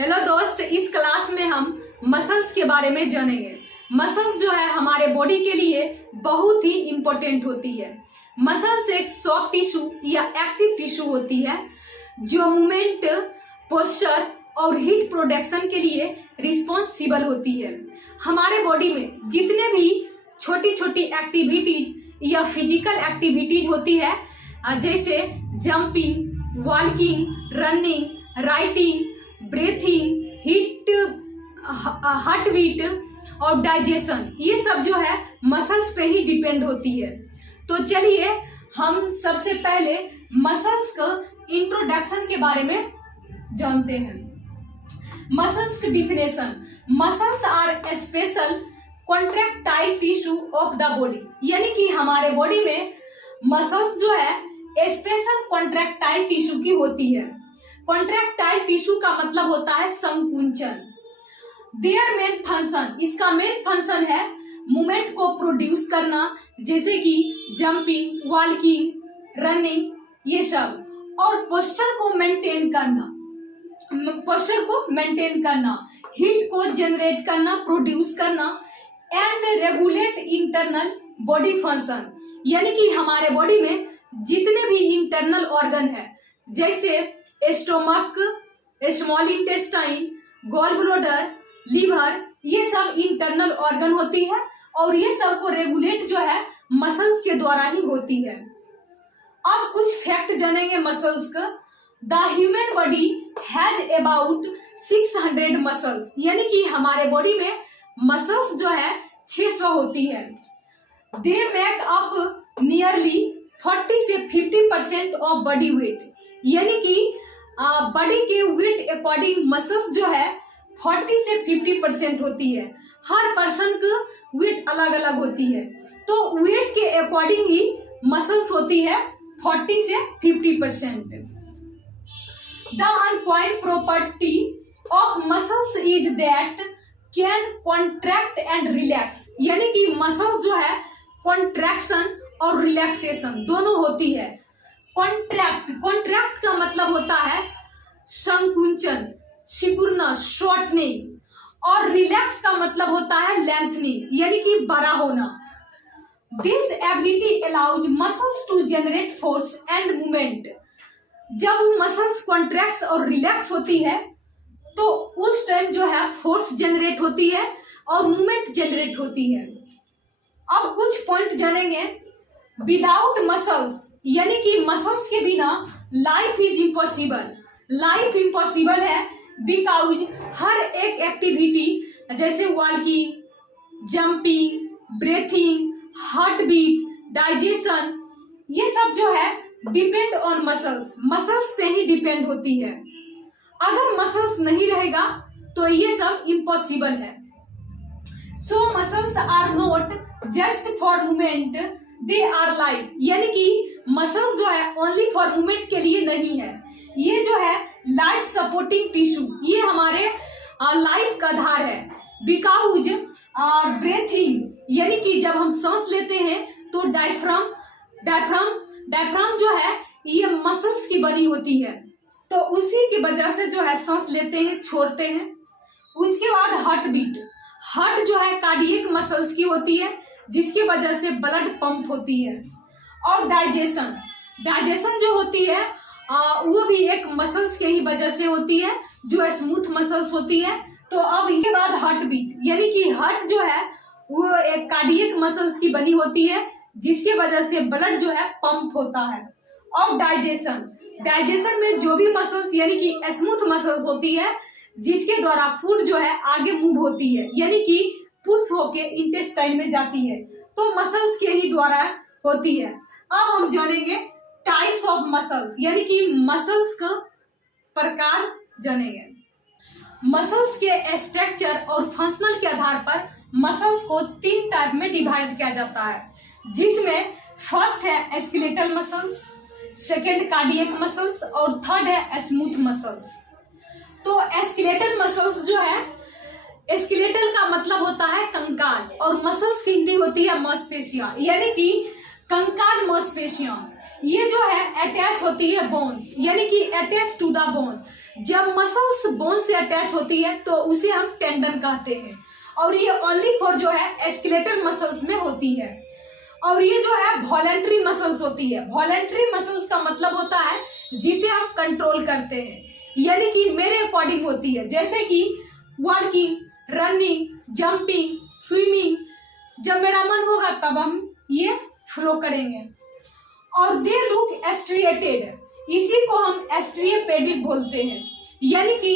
Hello दोस्त, इस class में हम मसल्स के बारे में जानेंगे। मसल्स जो है हमारे बॉडी के लिए बहुत ही इम्पोर्टेंट होती है। मसल्स एक सॉफ्ट टिश्यू या एक्टिव टिश्यू होती है जो मूवमेंट, पोस्चर और हीट प्रोडक्शन के लिए रिस्पॉन्सिबल होती है। हमारे बॉडी में जितने भी छोटी छोटी एक्टिविटीज या फिजिकल एक्टिविटीज होती है, जैसे jumping, walking, running, writing, breathing, heart beat और डाइजेशन, ये सब जो है मसल्स पे ही डिपेंड होती है। तो चलिए हम सबसे पहले मसल्स का इंट्रोडक्शन के बारे में जानते हैं। मसल्स की definition: muscles are special contractile tissue of the body, यानी कि हमारे बॉडी में मसल्स जो है स्पेशल कॉन्ट्रैक्टाइल टिश्यू की होती है। कॉन्ट्रैक्टाइल टिश्यू का मतलब होता है संकुंचन। देयर मेन फंक्शन, इसका मेन फंक्शन है मूवमेंट को प्रोड्यूस करना, जैसे कि जंपिंग, वॉकिंग, रनिंग, ये सब, और पोस्चर को मेंटेन करना, हीट को जनरेट करना, प्रोड्यूस करना, and regulate internal body function, यानी कि हमारे बॉडी में जितने भी इंटरनल ऑर्गन है, जैसे stomach, small intestine, gall bladder, liver, ये सब इंटरनल ऑर्गन होती है और ये सब को रेगुलेट जो है मसल्स के द्वारा ही होती है। अब कुछ फैक्ट जानेंगे मसल्स का। The human body has about 600 muscles, यानी कि हमारे बॉडी में मसल्स जो है 600 होती है। दे मेक अप नियरली 40 से 50% ऑफ बॉडी वेट, यानी कि बॉडी के वेट अकॉर्डिंग मसल्स जो है 40 से 50% होती है। हर पर्सन का वेट अलग अलग होती है, तो वेट के अकॉर्डिंग ही मसल्स होती है 40 से 50%। The unique property of muscles is that can contract and relax, यानी कि मसल्स जो है कॉन्ट्रैक्शन और रिलैक्सेशन दोनों होती है। कॉन्ट्रैक्ट का मतलब होता है संकुंचन, सिकुड़ना, शॉर्टनिंग, और रिलैक्स का मतलब होता है लेंथनिंग, यानी कि बड़ा होना। This ability allows muscles to generate force and movement. जब मसल्स कॉन्ट्रैक्ट और रिलैक्स होती है तो उस टाइम जो है फोर्स जनरेट होती है और मूवमेंट जनरेट होती है। अब कुछ पॉइंट जानेंगे। विदाउट मसल्स, यानी कि मसल्स के बिना life is impossible. Life impossible है बिकॉज हर एक एक्टिविटी, जैसे walking, jumping, breathing, heart beat, digestion, ये सब जो है डिपेंड ऑन मसल्स पे ही डिपेंड होती है। अगर मसल्स नहीं रहेगा तो ये सब इम्पॉसिबल है। So muscles are not just for movement, they are life, यानी कि मसल्स जो है ओनली फॉर मूवमेंट के लिए नहीं है, ये जो है लाइफ सपोर्टिंग टिश्यू, ये हमारे लाइफ का आधार है। बिकॉज ब्रीथिंग, यानी कि जब हम सांस लेते हैं तो डायफ्राम जो है ये मसल्स की बनी होती है, तो उसी की वजह से जो है सांस लेते हैं, छोड़ते हैं। उसके बाद हार्ट जो है कार्डियक मसल्स की होती है, जिसकी वजह से ब्लड पंप होती है। और डाइजेशन जो होती है वो भी एक मसल्स के ही वजह से होती है, जो स्मूथ मसल्स होती है। तो अब इसके बाद हार्ट बीट, यानी कि हार्ट जो है वो एक कार्डियक मसल्स की बनी होती है, जिसकी वजह से ब्लड जो है पंप होता है। और डाइजेशन में जो भी मसल्स, यानी कि स्मूथ मसल्स होती है, जिसके द्वारा फूड जो है आगे मूव होती है, यानी कि पुश होके इंटेस्टाइन में जाती है, तो मसल्स के ही द्वारा होती है। अब हम जानेंगे टाइप्स ऑफ मसल्स, यानी कि मसल्स का प्रकार जानेंगे। मसल्स के स्ट्रक्चर और फंक्शनल के आधार पर मसल्स को 3 टाइप में डिवाइड किया जाता है, जिसमें फर्स्ट है skeletal muscles, second cardiac muscles और थर्ड है स्मूथ मसल्स। तो स्केलेटल मसल्स जो है, स्केलेटल का मतलब होता है कंकाल, और मसल्स की हिंदी होती है मांसपेशियां, यानी कि कंकाल मांसपेशियां ये जो है अटैच होती है बोन्स, यानी कि अटैच टू द बोन। जब मसल्स बोन से अटैच होती है तो उसे हम टेंडन कहते हैं, और ये ओनली फॉर जो है स्केलेटल मसल्स में होती है। और ये जो है वॉलेंट्री मसल्स होती है। वॉलेंट्री मसल्स का मतलब होता है जिसे हम कंट्रोल करते हैं, यानी कि मेरे अकॉर्डिंग होती है, जैसे कि वॉकिंग, रनिंग, जंपिंग, स्विमिंग। जब मेरा मन होगा तब हम ये फ्लो करेंगे। और दे लुक एस्ट्रिएटेड, इसी को हम एस्ट्रिएपेडेड बोलते हैं, यानी कि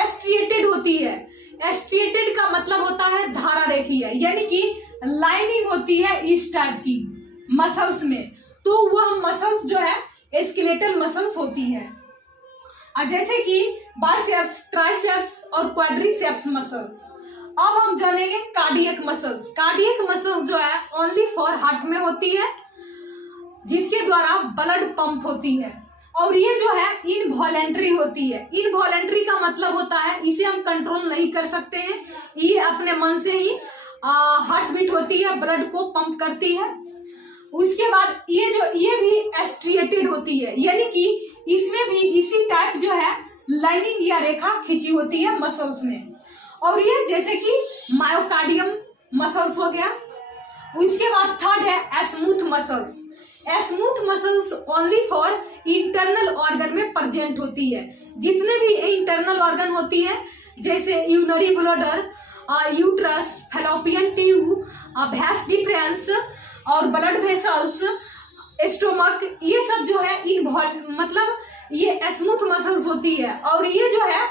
एस्ट्रिएटेड होती है। एस्ट्रिएटेड का मतलब होता है धारा रेखीय, यानी कि लाइनिंग होती है इस टाइप की मसल्स में, तो वह मसल्स जो है स्केलेटल मसल्स होती है। जैसे कि बाइसेप्स, ट्राइसेप्स और क्वाड्रिसेप्स मसल्स। अब हम जानेंगे कार्डियक मसल्स। कार्डियक मसल्स जो है ओनली फॉर हार्ट में होती है, जिसके द्वारा ब्लड पंप होती है, और ये जो है इनवॉलेंट्री होती है। इनवॉलेंट्री का मतलब होता है इसे हम कंट्रोल नहीं कर सकते हैं, ये अपने मन से ही हार्ट बीट होती है, ब्लड को पंप करती है। उसके बाद ये भी एस्ट्रिएटेड होती है, यानी कि इसमें भी इसी टाइप जो है लाइनिंग या रेखा खींची होती है मसल्स में। और ये जैसे कि मायोकार्डियम मसल्स हो गया। उसके बाद थर्ड है smooth muscles. Smooth muscles only for internal organ में प्रेजेंट होती है। जितने भी इंटरनल ऑर्गन होती है, जैसे urinary bladder, uterus, fallopian tube, vas deferens और ब्लड वेसल्स, स्टोमक, ये सब जो है मतलब ये स्मूथ मसल्स होती है। और ये जो है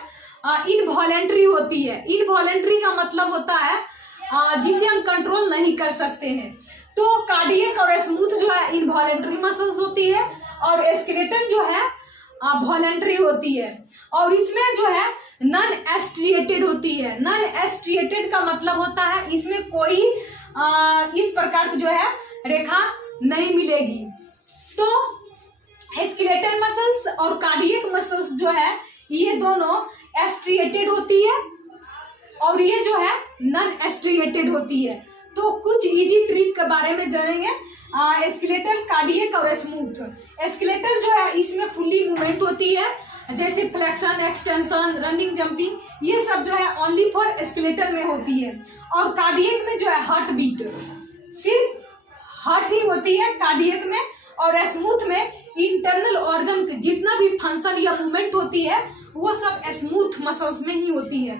इनवॉलेंट्री होती है। इनवॉलेंट्री का मतलब होता है जिसे हम कंट्रोल नहीं कर सकते हैं। तो कार्डियक और स्मूथ जो है इनवॉलेंट्री मसल्स होती है, और स्केलेटन जो है वॉलेंट्री होती है। और इसमें जो है नॉन एस्ट्रिएटेड होती है। नॉन एस्ट्रिएटेड का मतलब होता है इसमें कोई इस प्रकार की जो है रेखा नहीं मिलेगी। तो स्केलेटल मसल्स और कार्डियक मसल्स जो है ये दोनों एस्ट्रिएटेड होती है, और ये जो है नॉन एस्ट्रिएटेड होती है। तो कुछ इजी ट्रिक के बारे में जानेंगे। स्केलेटल, कार्डियक और स्मूथ। स्केलेटल जो है इसमें फुल्ली मूवमेंट होती है, जैसे फ्लेक्शन, एक्सटेंशन, रनिंग, जंपिंग, ये सब जो है ओनली फॉर स्केलेटल में होती है। और कार्डियक में जो है हार्ट बीट, सिर्फ हार्ट ही होती है कार्डियक में। और स्मूथ में इंटरनल ऑर्गन जितना भी फंक्शन या मूवमेंट होती है वो सब स्मूथ मसल्स में ही होती है।